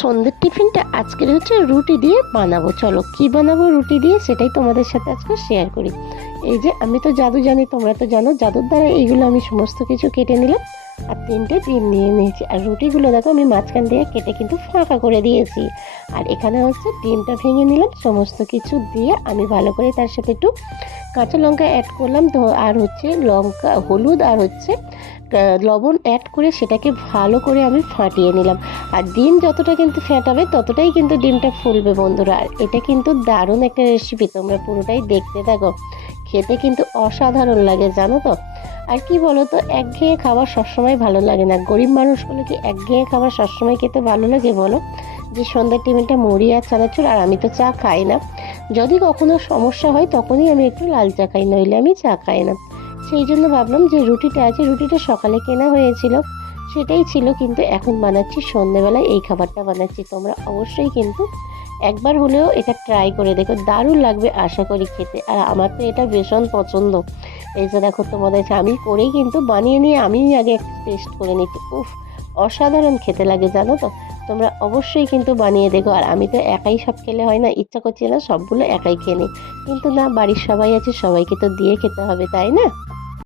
সন্ধ্যের টিফিনটা আজকের হচ্ছে রুটি দিয়ে বানাবো। চলো কি বানাবো রুটি দিয়ে সেটাই তোমাদের সাথে আজকে শেয়ার করি। এই যে আমি তো জাদু জানি, তোমরা তো জানো, জাদুর দ্বারা এইগুলো আমি সমস্ত কিছু কেটে নিলাম আর 3টে ডিম নিয়ে নিয়েছি। আর রুটিগুলো দেখো আমি মাঝখান দিয়ে কেটে কিন্তু ফাঁকা করে দিয়েছি। আর এখানে হচ্ছে ডিমটা ভেঙে নিলাম, সমস্ত কিছু দিয়ে আমি ভালো করে তার সাথে একটু কাঁচা লঙ্কা অ্যাড করলাম তো, আর হচ্ছে লঙ্কা হলুদ আর হচ্ছে লবণ অ্যাড করে সেটাকে ভালো করে আমি ফাটিয়ে নিলাম। আর ডিম যতটা কিন্তু ফেটাবে ততটাই কিন্তু ডিমটা ফুলবে বন্ধুরা। আর এটা কিন্তু দারুণ একটা রেসিপি, তোমরা পুরোটাই দেখতে থাকো, খেতে কিন্তু অসাধারণ লাগে জানো তো। আর কি বলো তো, একঘেয়ে খাবার সবসময় ভালো লাগে না। গরিব মানুষগুলো কি একঘেয়ে খাবার সবসময় খেতে ভালো লাগে বলো? যে সন্ধ্যার টিফিনটা মুড়ি আর চানাচুর, আর আমি তো চা খাই না। যদি কখনো সমস্যা হয় তখনই আমি একটু লাল চা খাই, নইলে আমি চা খাই না। সেই জন্য ভাবলাম যে রুটিটা আছে, রুটিটা সকালে কেনা হয়েছিল সেটাই ছিল, কিন্তু এখন বানাচ্ছি সন্ধ্যেবেলায় এই খাবারটা বানাচ্ছি। তোমরা অবশ্যই কিন্তু একবার হলেও এটা ট্রাই করে দেখো, দারুণ লাগবে আশা করি খেতে। আর আমার তো এটা ভীষণ পছন্দ। এই যে দেখো তোমাদের আমি করেই কিন্তু বানিয়ে নিয়ে আমি আগে টেস্ট করে নিচ্ছি। উফ, অসাধারণ খেতে লাগে জানো তো। তোমরা অবশ্যই কিন্তু বানিয়ে দেখো। আর আমি তো একাই সব খেলে হয় না, ইচ্ছা করছে না সবগুলো একাই খেয়ে নিই, কিন্তু না, বাড়ির সবাই আছে, সবাইকে তো দিয়ে খেতে হবে তাই না।